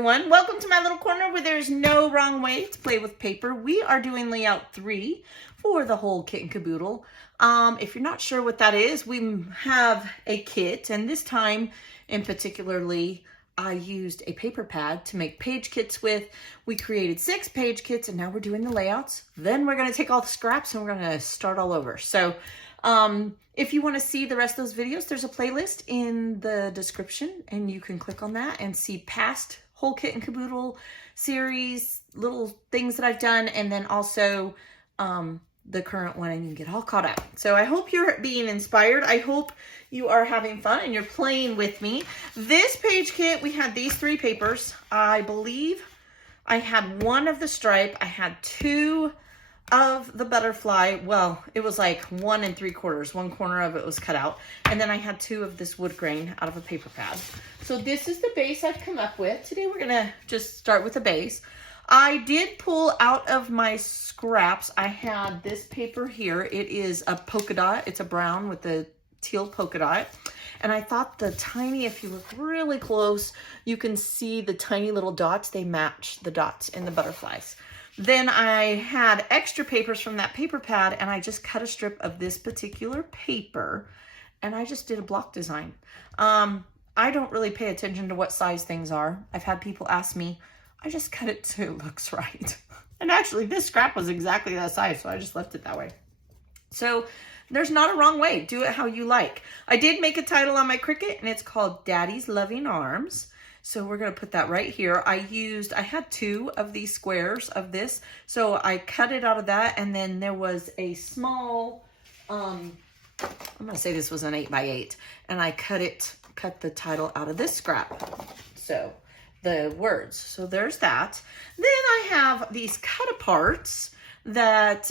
everyone. Welcome to my little corner where there's no wrong way to play with paper. We are doing layout 3 for the whole kit and caboodle. If you're not sure what that is, we have a kit, and this time in particularly, I used a paper pad to make page kits with. We created 6 page kits, and now we're doing the layouts. Then we're going to take all the scraps and we're going to start all over. So if you want to see the rest of those videos, there's a playlist in the description, and you can click on that and see past whole kit and caboodle series, little things that I've done, and then also the current one, and you can get all caught up. So I hope you're being inspired. I hope you are having fun and you're playing with me. This page kit, we had these 3 papers. I believe I had 1 of the stripe. I had 2 of the butterfly. Well, it was like 1 3/4. 1 corner of it was cut out. And then I had 2 of this wood grain out of a paper pad. So this is the base I've come up with. Today we're gonna just start with the base. I did pull out of my scraps. I had this paper here. It is a polka dot. It's a brown with a teal polka dot. And I thought the tiny, if you look really close, you can see the tiny little dots. They match the dots in the butterflies. Then I had extra papers from that paper pad, and I just cut a strip of this particular paper, and I just did a block design. I don't really pay attention to what size things are. I've had people ask me, I just cut it so it looks right. And actually this scrap was exactly that size, so I just left it that way. So there's not a wrong way. Do it how you like. I did make a title on my Cricut, and it's called Daddy's Loving Arms. So we're going to put that right here. I had 2 of these squares of this. So I cut it out of that. And then there was a small, I'm going to say this was an 8x8. And I cut the title out of this scrap. So the words. So there's that. Then I have these cut aparts that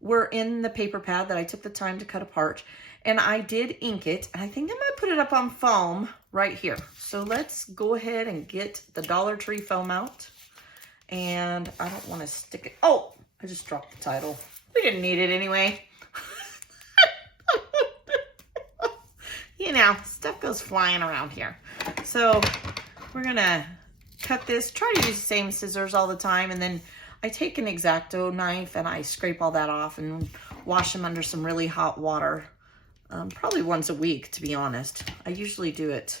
were in the paper pad that I took the time to cut apart. And I did ink it. And I think I'm going to put it up on foam right here. So let's go ahead and get the Dollar Tree foam out. And I don't want to stick it. Oh, I just dropped the title. We didn't need it anyway. You know, stuff goes flying around here. So we're going to cut this. Try to use the same scissors all the time. And then I take an X-Acto knife and I scrape all that off and wash them under some really hot water. Probably once a week, to be honest. I usually do it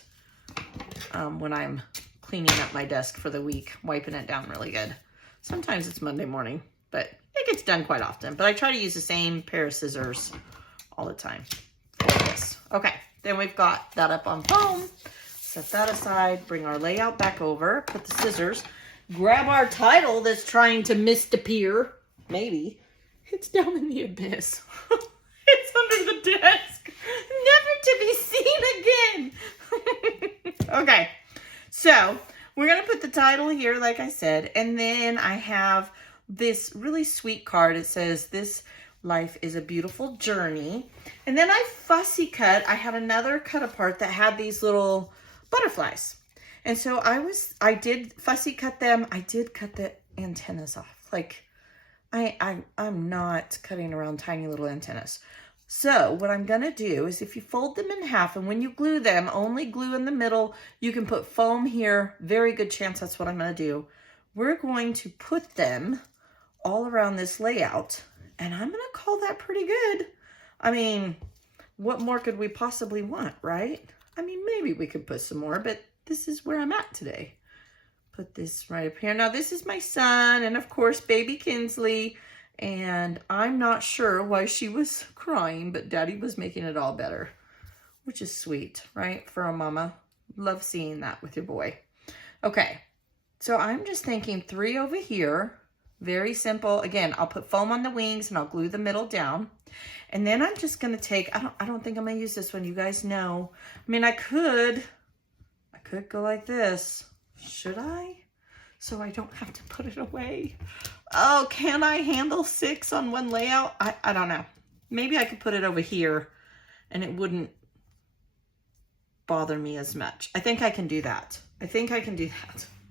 when I'm cleaning up my desk for the week, wiping it down really good. Sometimes it's Monday morning, but it gets done quite often. But I try to use the same pair of scissors all the time for this. Okay, then we've got that up on foam. Set that aside, bring our layout back over, put the scissors, grab our title that's trying to misappear. Maybe. It's down in the abyss. It's under the desk, never to be seen again. Okay, so we're going to put the title here, like I said, and then I have this really sweet card. It says, "This life is a beautiful journey." And then I fussy cut. I had another cut apart that had these little butterflies. And so I did fussy cut them. I did cut the antennas off. Like, I'm not cutting around tiny little antennas. So what I'm going to do is, if you fold them in half, and when you glue them, only glue in the middle. You can put foam here. Very good chance that's what I'm going to do. We're going to put them all around this layout, and I'm going to call that pretty good. I mean, what more could we possibly want, right? I mean, maybe we could put some more, but this is where I'm at today. Put this right up here. Now, this is my son, and of course, baby Kinsley. And I'm not sure why she was crying, but Daddy was making it all better, which is sweet, right? For a mama. Love seeing that with your boy. Okay, so I'm just thinking 3 over here. Very simple. Again, I'll put foam on the wings, and I'll glue the middle down. And then I'm just going to take, I don't think I'm going to use this one. You guys know. I mean, I could go like this. Should I? So I don't have to put it away. Oh, can I handle 6 on one layout? I don't know. Maybe I could put it over here and it wouldn't bother me as much. I think I can do that. I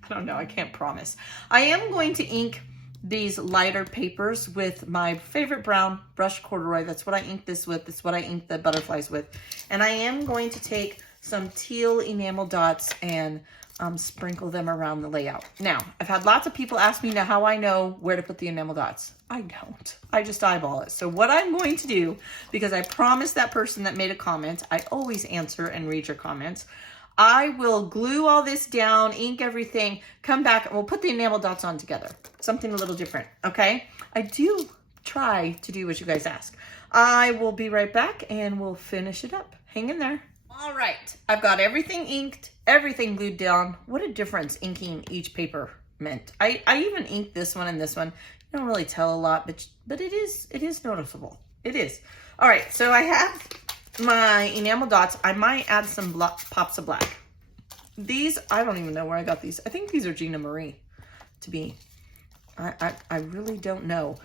don't know. I can't promise. I am going to ink these lighter papers with my favorite brown brushed corduroy. That's what I ink this with. That's what I ink the butterflies with. And I am going to take some teal enamel dots and sprinkle them around the layout. Now, I've had lots of people ask me now how I know where to put the enamel dots. I don't. I just eyeball it. So what I'm going to do, because I promised that person that made a comment, I always answer and read your comments. I will glue all this down, ink everything, come back, and we'll put the enamel dots on together. Something a little different, okay? I do try to do what you guys ask. I will be right back and we'll finish it up. Hang in there. All right, I've got everything inked, everything glued down. What a difference inking each paper meant. I even inked this one and this one. You don't really tell a lot, but it is noticeable. It is. All right, so I have my enamel dots. I might add some pops of black. These, I don't even know where I got these. I think these are Gina Marie to be. I really don't know.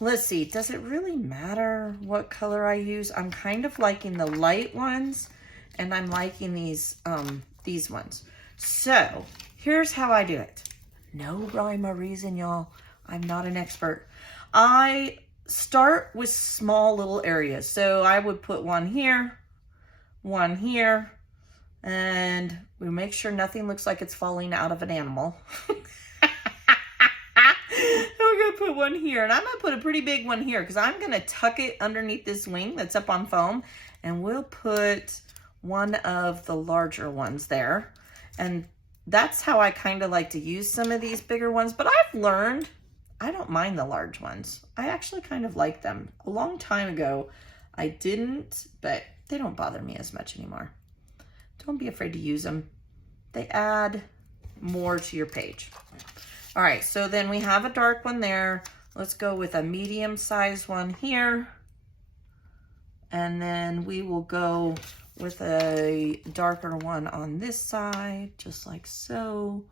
Let's see, does it really matter what color I use? I'm kind of liking the light ones, and I'm liking these ones. So here's how I do it. No rhyme or reason, y'all. I'm not an expert. I start with small little areas. So I would put one here, and we make sure nothing looks like it's falling out of an animal. We're gonna put one here, and I'm gonna put a pretty big one here because I'm gonna tuck it underneath this wing that's up on foam, and we'll put one of the larger ones there. And that's how I kind of like to use some of these bigger ones, but I've learned I don't mind the large ones. I actually kind of like them. A long time ago I didn't, but they don't bother me as much anymore. Don't be afraid to use them. They add more to your page. All right, so then we have a dark one there. Let's go with a medium size one here. And then we will go with a darker one on this side, just like so.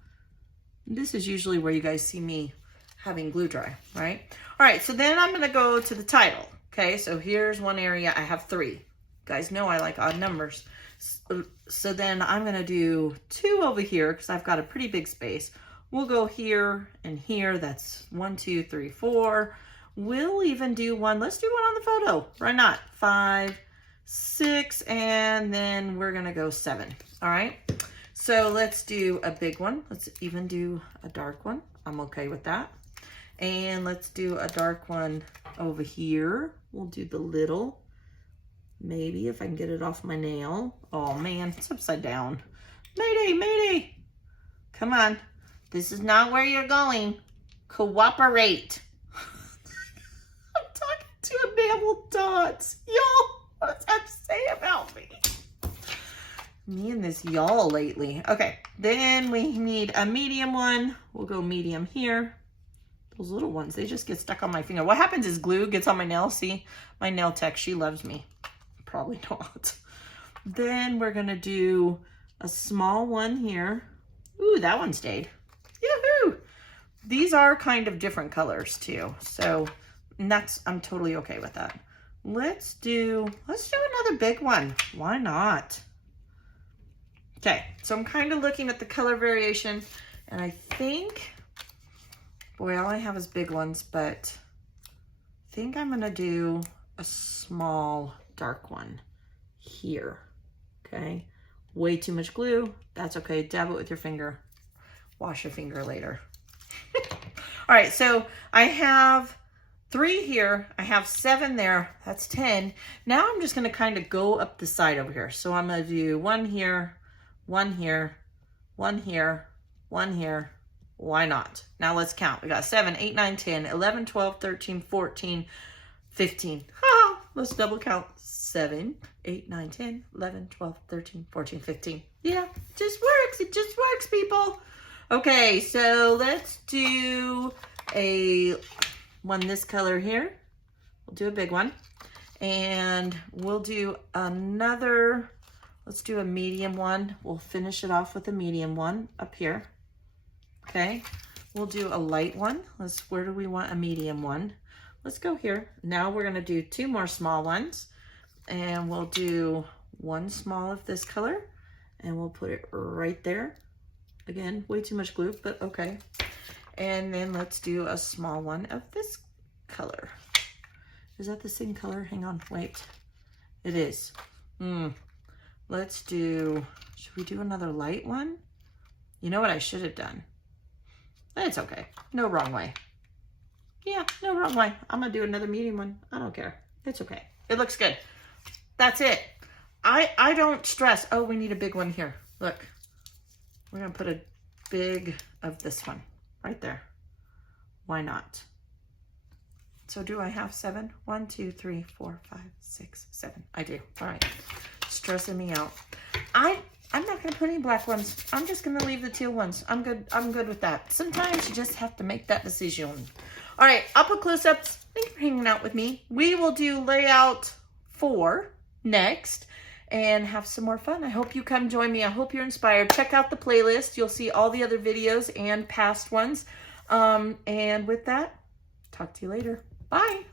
This is usually where you guys see me having glue dry, right? All right, so then I'm gonna go to the title. Okay, so here's one area. I have 3. You guys know I like odd numbers. So then I'm gonna do 2 over here because I've got a pretty big space. We'll go here and here. That's 1, 2, 3, 4. We'll even do one. Let's do one on the photo. Why not? 5, 6, and then we're gonna go 7. All right. So let's do a big one. Let's even do a dark one. I'm okay with that. And let's do a dark one over here. We'll do the little. Maybe if I can get it off my nail. Oh man, it's upside down. Mayday, mayday. Come on. This is not where you're going. Cooperate. I'm talking to enamel dots. Y'all, what does that say about me? Me and this y'all lately. Okay, then we need a medium one. We'll go medium here. Those little ones, they just get stuck on my finger. What happens is glue gets on my nail. See, my nail tech, she loves me. Probably not. Then we're gonna do a small one here. Ooh, that one stayed. Yoo-hoo! These are kind of different colors too. So I'm totally okay with that. Let's do another big one. Why not? Okay, so I'm kind of looking at the color variation, and I think, boy, all I have is big ones, but I think I'm gonna do a small dark one here. Okay, way too much glue. That's okay, dab it with your finger. Wash your finger later. All right, so I have 3 here. I have 7 there. That's 10. Now I'm just gonna kind of go up the side over here. So I'm gonna do 1 here, 1 here, 1 here, 1 here. Why not? Now let's count. We got 7, 8, 9, 10, 11, 12, 13, 14, 15. Ha! Let's double count. 7, 8, 9, 10, 11, 12, 13, 14, 15. Yeah, it just works. It just works, people. Okay, so let's do a one this color here. We'll do a big one. And we'll do another, let's do a medium one. We'll finish it off with a medium one up here. Okay, we'll do a light one. Where do we want a medium one? Let's go here. Now we're gonna do 2 more small ones. And we'll do 1 small of this color, and we'll put it right there. Again, way too much glue, but okay. And then let's do a small one of this color. Is that the same color? Hang on, wait. It is. Let's do, should we do another light one? You know what I should have done? It's okay. No wrong way. Yeah, no wrong way. I'm going to do another medium one. I don't care. It's okay. It looks good. That's it. I don't stress. Oh, we need a big one here. Look. We're going to put a big of this one right there. Why not? So do I have 7? 1, 2, 3, 4, 5, 6, 7. I do. All right. Stressing me out. I'm not going to put any black ones. I'm just going to leave the teal ones. I'm good. I'm good with that. Sometimes you just have to make that decision. All right. I'll put close-ups. Thank you for hanging out with me. We will do layout 4 next and have some more fun. I hope you come join me. I hope you're inspired. Check out the playlist. You'll see all the other videos and past ones. And with that, talk to you later. Bye.